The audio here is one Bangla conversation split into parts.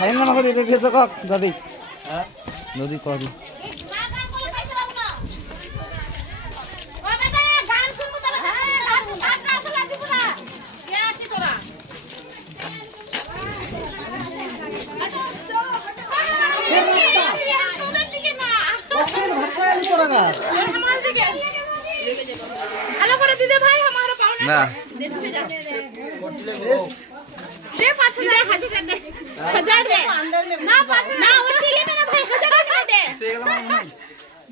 সাইন না আমাকে দিতে দিতে কক দাদি হ্যাঁ নদী করি ভালো করে দিদে ভাই हमारा पावना না दे 5000 दे 1000 दे अंदर में ना 5000 ना और ठेले में ना भाई 1000 दे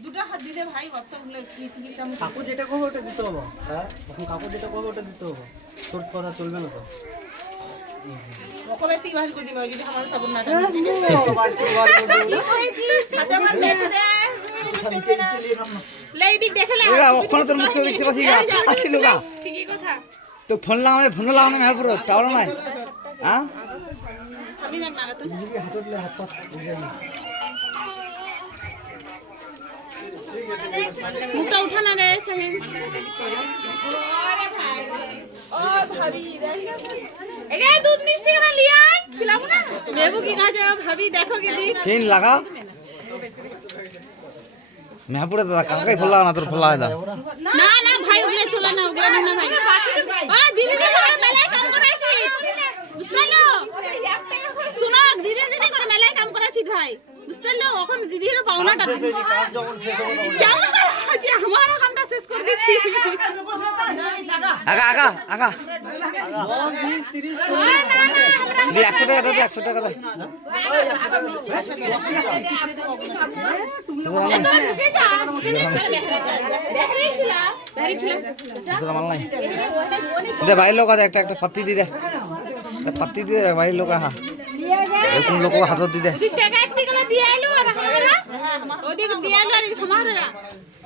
দুটো হাত দিলে ভাই কতগুলো চিচিটা কাকু যেটা করবে ওটা দিতে হবে হ্যাঁ এখন কাকু যেটা করবে ওটা দিতে হবে তোর কথা চলবে না তো ওকে ती भाई को दिबे যদি আমার সাবন না কি হয়েছি সাজাবার বেশ দে চলবে না লাই দিক দেখে লা ওগা ওখানে তোর মুখ দেখতে পাচ্ছি গা আসি লোগা ঠিকই কথা তো ফোন লাগাও না মেহপুর টাওয়ার নাই হ্যাঁ আমি না না তো হাত দিলে হাত পা মুখটা উঠানা রে সাহেব ओ भाभी এগে দুধ মিষ্টি করে লিয়া খিলাবো না লেবু কি কাছে ভাবি দেখো কি দি ফিন লাগা মেহপুরে দাদা কাকাই ফোন লাগা না তোর ফোন লাগা না না ভাই ওগুলো চলে না ওগুলো না ভাই দিদি দিদি করে মেলায় কাম করাইছি বুঝলো শুনো দিদি দিদি করে মেলায় কাম করাইছি ভাই বুঝলো ওখানে দিদির পাওনাটা কেমন করে আমারও কামটা শেষ করে দিছি আগা আগা আগা 100 টাকা দে 100 টাকা দে दे भाई लोग একটা একটা पत्ती दी दे पत्ती दी दे भाई लोग हां এরকম লোক হাত দি দে ওদিক টাকা একটি করে দিয়ে আইলো আর আমারা ওদিক দিয়ে আইলো আর আমারা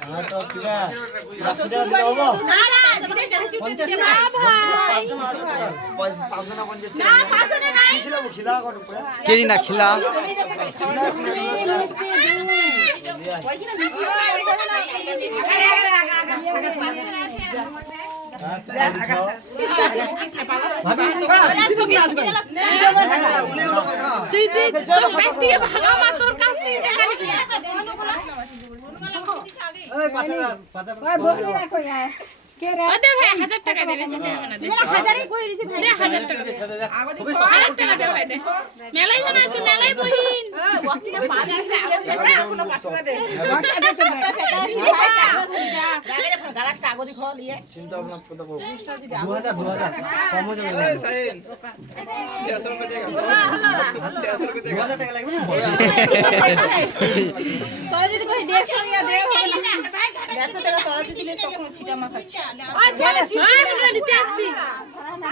হ্যাঁ তো কিরা রাশিটা দিতে হবে না না দিদি কাছে না ভাই 550 না 50 না পাশে নাই খিলাবো খিলা কোন উপরে কেজি না খিলা তুই তো ব্যক্তি ভাগা মা তোর কাছ থেকে টাকা নিবি এই 5000 দে ভাই 1000 টাকা দে বেশি চাই না দে মেরা 1000ই কই দিছি ভাই দে 1000 টাকা দে 1000 টাকা দে ভাই দে মেলাই জানা আছে মেলাই বহিন ওয়াকিনা 5 এখনো 5 দে গালাসটা আগো দি খল ইয়ে চিন্তা ভাবনা কথা করব 2000 কম হয়ে যাবে এই সাইন 150 টাকা দেগা 2000 টাকা লাগবে না তোরা যদি কই 150 ইয়া দে হবে না 150 টাকা তোরা যদি দিলে তখন ছিটা মা খাচ্ছি আমরা দিতে আসছি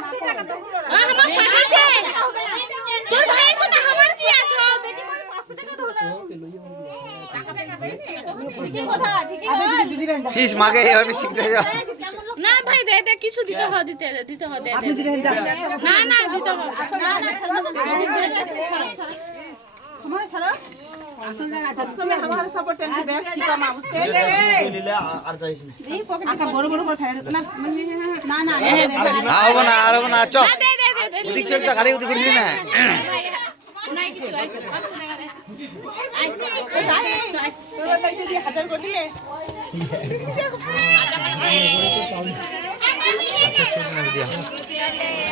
80 টাকা তো হলো না আমার ফাটাছে তোর ভাইয়ের সাথে আমার কি আছে বেটি করে 500 টাকা তো হলো টাকা টাকা দে ঠিকই কথা ঠিকই ফিস মাগে এভাবে শিখতে যাও না ভাই দে দে কিছু দিতে হয় দিতে হয় দে আপনি দিবেন না না দিতে হয় না না हमारे सारा सब समय हमारा सपोर्ट टेंशन बैग सीका माउसते নিলে আর যাইছ না आका बड़ बड़ कर फाड़ ना ना ना আও না আর না চ दे दे दे উদিক চল তো খালি উদিক করে দিনা নাই কিছু আই 500 টাকা দে আই তো তাই যদি 1000 করে দিলে দিয়া